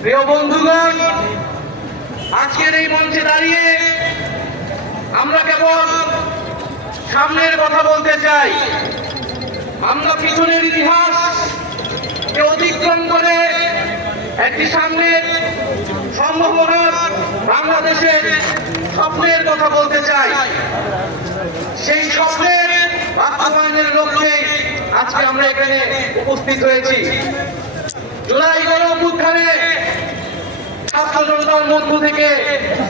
প্রিয় বন্ধুগণ, আজকের এই মঞ্চে দাঁড়িয়ে আমরা কেবল সামনের কথা বলতে চাই। আমরা পিছনের ইতিহাস কে অতিক্রম করে একটি সামনের সম্ভাবনার বাংলাদেশের স্বপ্নের কথা বলতে চাই। সেই স্বপ্নের বাস্তবায়নের লক্ষ্যে আজকে আমরা এখানে উপস্থিত হয়েছি। জুলাই গণঅভ্যুত্থানে ছাত্র জনতার মধ্য থেকে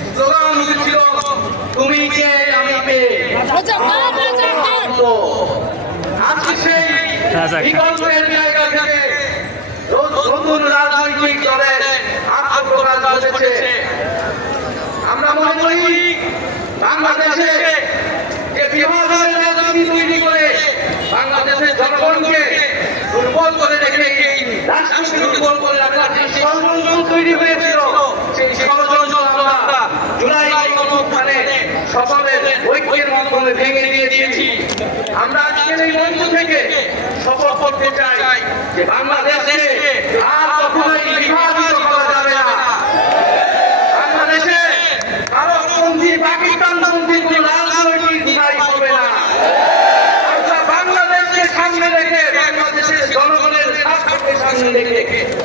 স্লোগান উঠেছিল তুমি কে আমি কে? আজকে সেই বিকল্পের জায়গা থেকে নতুন রাজনৈতিক দলের আত্মপ্রকাশ ঘটেছে আমরা মনে করি বাংলাদেশে যে বিভাগের রাজনীতি তৈরি করে বাংলাদেশের জনগণকে দুর্বল করে রেখে রাষ্ট্রকে দুর্বল করে রাখার যে ষড়যন্ত্র তৈরি হয়েছিল। সেই ষড়যন্ত্র আমরা মাধ্যমে ভেঙে দিয়ে দিয়েছি আমরা আজকের এই থেকে শপথ করতে চাই যে বাংলাদেশে আর কখনোই বিভাজিত করা যাবে না বাংলাদেশে ভারতপন্থী পাকিস্তানপন্থী কোন রাজনৈতিক বিধায় হবে না আমরা বাংলাদেশকে সামনে রেখে বাংলাদেশের জনগণের স্বার্থকে সামনে রেখে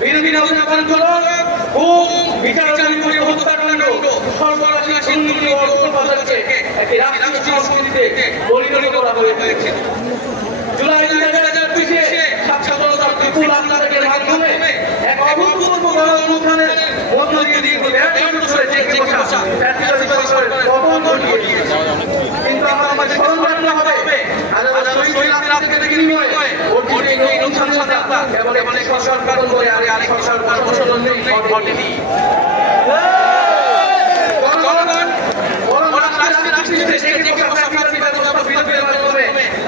বিরোধী আন্দোলন ও বিচারাচারী করে হত্যাকাণ্ড সর্বরাশি সুন্দরী অর্থবাজারকে একটি করা জুলাই দুই হাজার একুশে সাক্ষাৎ বিপুল মাধ্যমে এক অভূতপূর্ব গণঅভ্যুত্থানের মধ্য দিয়ে দীর্ঘ দেড় বছরে জেগে বসা জাতীয় সরকারের পতন ঘটিয়ে দিয়েছে। কিন্তু আমার আমাদের স্মরণ রাখতে হবে আলাদা শহীদ রাজনীতির বিনিময়ে অর্জিত এই নতুন কেবল একটি সরকার পালন করে আর আরেক সরকার প্রচলন ঘটেনি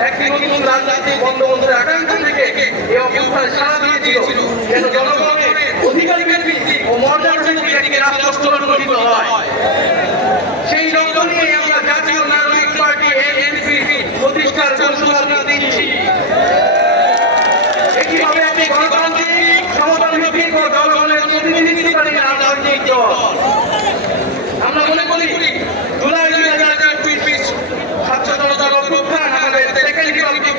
একটি নতুন রাজনৈতিক বন্দোবস্তের আকাঙ্ক্ষা থেকে এই অভ্যুত্থান সারা দিয়েছিল যেন জনগণের অধিকারিকের ভিত্তি ও মর্যাদা দিকে রাষ্ট্র উত্তোলন গঠিত হয় সেই লক্ষ্য নিয়ে আমরা জাতীয় নাগরিক পার্টি এনপি প্রতিষ্ঠার ঘোষণা দিচ্ছি একইভাবে একটি গণতান্ত্রিক সমতার ভিত্তিক ও জনগণের প্রতিনিধিত্বকারী রাজনৈতিক দল আমরা মনে করি জুলাই দুই হাজার চব্বিশ ছাত্র জনতার অভ্যুত্থান আমাদের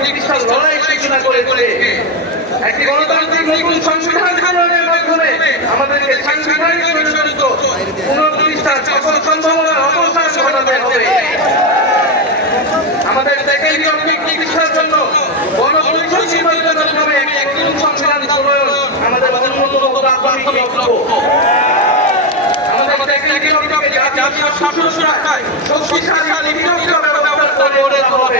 প্রতিষ্ঠার লড়াই সূচনা করে করে একটি গণতান্ত্রিক নতুন সংবিধান প্রণয়নের মাধ্যমে আমাদেরকে সাংবিধানিক পরিচালিত পুনঃপ্রতিষ্ঠার সকল সম্ভাবনার অবসান ঘটাতে হবে। আমাদের টেকনিক্যাল প্রতিষ্ঠার জন্য গণপরিষদ নির্বাচনের মাধ্যমে একটি সংবিধান প্রণয়ন আমাদের অন্যতম প্রাথমিক লক্ষ্য। জাতীয় শাসন শক্তিশালী বিরোধী ব্যবহার করে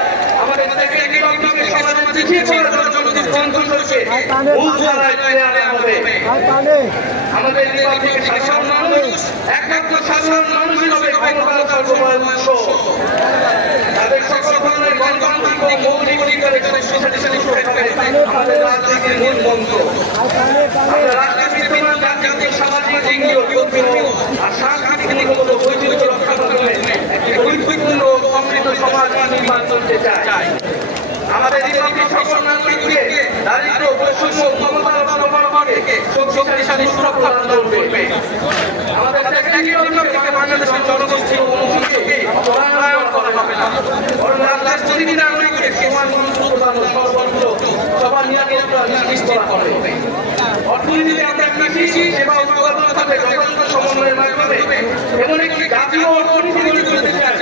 আমাদের। থেকে মানুষ একমাত্র সাধারণ মানুষই হবে তাদের সকল ধরনের গণতান্ত্রিক মৌলিক অধিকারের আমাদের রাজনীতির মূল মন্ত্র। রাজনীতির সামাজিক লিঙ্গীয় আর সাংস্কৃতিক মতো বৈচিত্র্য রক্ষা করতে একটি বৈচিত্র্য ও সমৃদ্ধ সমাজ নির্মাণ করতে চাই আমাদের জীবনকে সকল নাগরিককে দারিদ্র বৈষম্য থেকে শক্তিশালী সুরক্ষা প্রদান করবে। আমাদের বাংলাদেশের অপরায়ণ করা হবে না বরং রাষ্ট্রের প্রতিটি নাগরিককে সমান গুরুত্ব প্রদান ও সর্বত্র সবার নিরাপত্তা নিশ্চিত করা হবে অর্থনীতিতে আমরা কৃষি সেবা উৎপাদন খাতে যথাযথ সমন্বয়ের মাধ্যমে এমন একটি জাতীয় অর্থনীতি গড়ে তুলতে চাই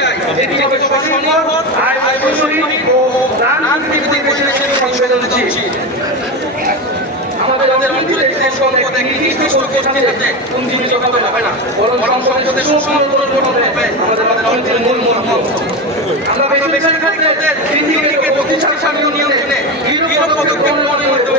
এটি হবে স্বনির্ভর আয় বৈষয়িক ও রাজনীতিক দেশের সংবেদনশীল আমাদের আমাদের অঞ্চলে দেশ সম্পদে নির্দিষ্ট পরিবেশনের সাথে পুঞ্জীবিত হবে হবে না। বরং সম্পদের সুসংরক্ষণ করতে হবে। আমাদের আমাদের মূল মন্ত্র আমরা বেশিরভাগ ক্ষেত্রে দিকে প্রতিষ্ঠান নিয়ে দৃঢ় পদক্ষেপ গ্রহণের মাধ্যমে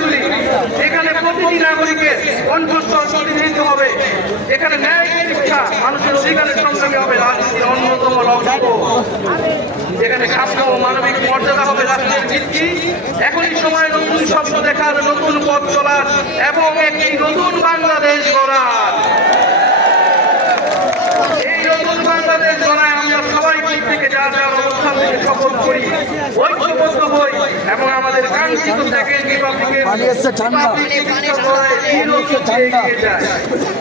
তুলি যেখানে প্রতিটি নাগরিকের কণ্ঠস্বর প্রতিনিধিত্ব হবে। যেখানে ন্যায় শিক্ষা মানুষের অধিকারের সংগ্রামে হবে, রাজনীতির অন্যতম লক্ষ্য। যেখানে স্বাস্থ্য ও মানবিক মর্যাদা হবে, রাষ্ট্রের ভিত্তি। এখনই সময় নতুন স্বপ্ন দেখার, নতুন পথ চলার এবং একটি নতুন বাংলাদেশ গড়ার। এই নতুন বাংলাদেশ গড়ায় সবাই থেকে যা যার অবস্থান থেকে শপথ করি ঐক্যবদ্ধ হই এবং আমাদের কাঙ্ক্ষিত সেকেন্ড রিপাবলিকের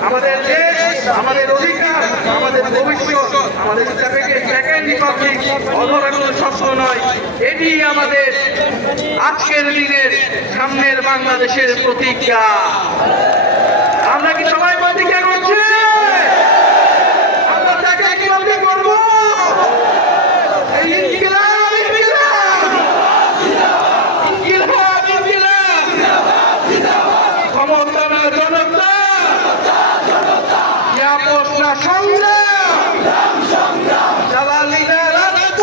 আমাদের দেশ আমাদের অধিকার আমাদের ভবিষ্যৎ আমাদের সেকেন্ড রিপাবলিক অধরা কোনো স্বপ্ন নয়। এটি আমাদের আজকের দিনের সামনের বাংলাদেশের প্রতিজ্ঞা। আমরা কি সবাই প্রতিজ্ঞা করছি আমরা তাকে কীভাবে করব এই ইনকিলাব ইনকিলাব ইনকিলাব ইনকিলাব ক্ষমতা না জনতা ইয়া পোষনা সংগ্রাম জালালি না রাজত্ব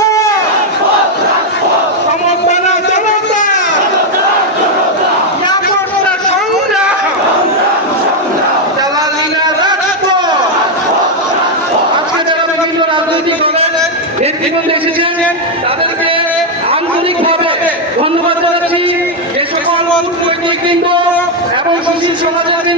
ক্ষমতা না জনতা ইয়া পোষনা সংগ্রাম জালালি না রাজত্ব আজকে যারা বিভিন্ন রাজনৈতিক দলের নেতৃবৃন্দ এসেছেন তাদেরকে আন্তরিকভাবে ধন্যবাদ জানাচ্ছি যে সকল কূটনৈতিক বৃন্দ এবং সুশীল সমাজের